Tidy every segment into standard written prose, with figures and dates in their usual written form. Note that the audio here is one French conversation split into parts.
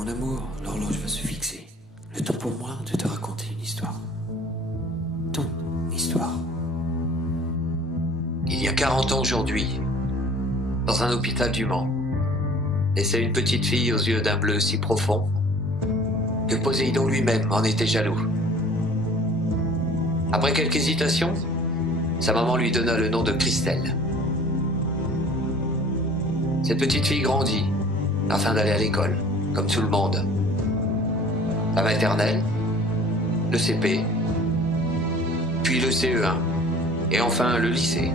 Mon amour, l'horloge va se fixer. Le temps pour moi de te raconter une histoire. Ton histoire. Il y a 40 ans aujourd'hui, dans un hôpital du Mans, naissait une petite fille aux yeux d'un bleu si profond que Poséidon lui-même en était jaloux. Après quelques hésitations, sa maman lui donna le nom de Christelle. Cette petite fille grandit afin d'aller à l'école, comme tout le monde. La maternelle, le CP, puis le CE1, et enfin le lycée.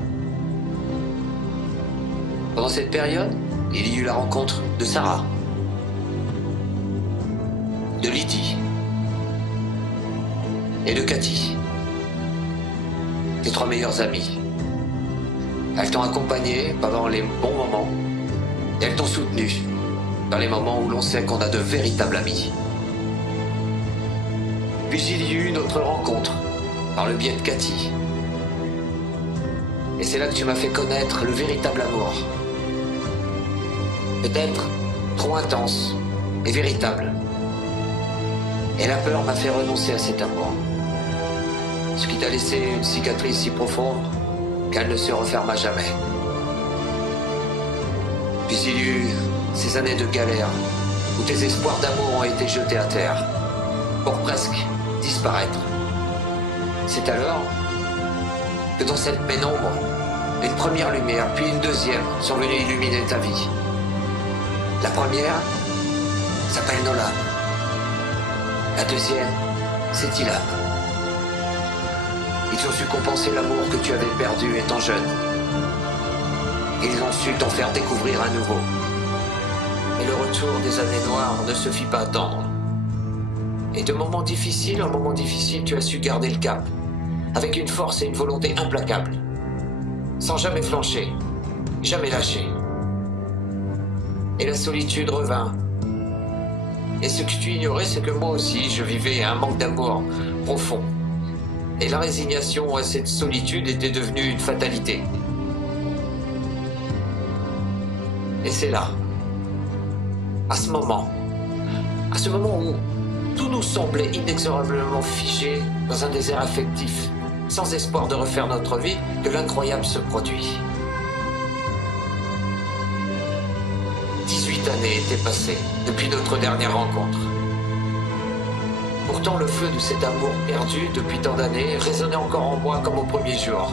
Pendant cette période, il y eut la rencontre de Sarah, de Lydie et de Cathy, tes 3 meilleures amies. Elles t'ont accompagné pendant les bons moments et elles t'ont soutenu dans les moments où l'on sait qu'on a de véritables amis. Puis il y eut notre rencontre par le biais de Cathy. Et c'est là que tu m'as fait connaître le véritable amour. Peut-être trop intense et véritable. Et la peur m'a fait renoncer à cet amour. Ce qui t'a laissé une cicatrice si profonde qu'elle ne se referma jamais. Puis il y eut ces années de galère où tes espoirs d'amour ont été jetés à terre pour presque disparaître. C'est alors que dans cette pénombre, une première lumière puis une deuxième sont venues illuminer ta vie. La première s'appelle Nolan. La deuxième, c'est Dylan. Ils ont su compenser l'amour que tu avais perdu étant jeune. Ils ont su t'en faire découvrir un nouveau. Et le retour des années noires ne se fit pas attendre. Et de moment difficile en moment difficile, tu as su garder le cap, avec une force et une volonté implacables, sans jamais flancher, jamais lâcher. Et la solitude revint. Et ce que tu ignorais, c'est que moi aussi, je vivais un manque d'amour profond. Et la résignation à cette solitude était devenue une fatalité. Et c'est là, à ce moment où tout nous semblait inexorablement figé dans un désert affectif, sans espoir de refaire notre vie, que l'incroyable se produit. 18 années étaient passées depuis notre dernière rencontre. Pourtant, le feu de cet amour perdu depuis tant d'années résonnait encore en moi comme au premier jour.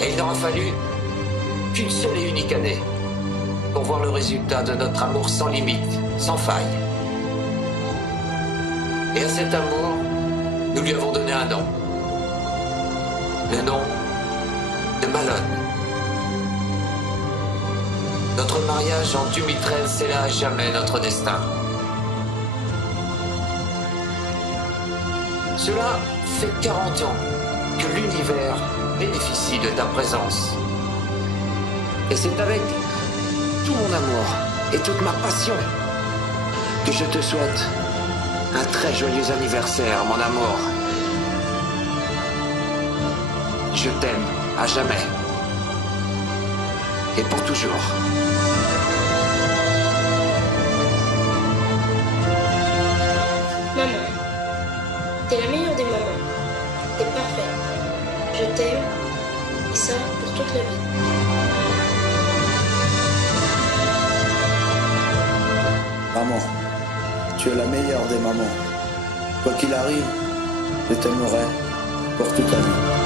Et il n'aura fallu qu'une seule et unique année pour voir le résultat de notre amour sans limite, sans faille. Et à cet amour, nous lui avons donné un nom. Le nom de Malone. Notre mariage en 2013 scella à jamais notre destin. Cela fait 40 ans que l'univers bénéficie de ta présence. Et c'est avec tout mon amour et toute ma passion que je te souhaite un très joyeux anniversaire, mon amour. Je t'aime à jamais. Et pour toujours. Maman, t'es la meilleure des mamans. T'es parfaite. Je t'aime. Et ça, pour toute la vie. Maman, tu es la meilleure des mamans. Quoi qu'il arrive, je t'aimerai pour toute la vie.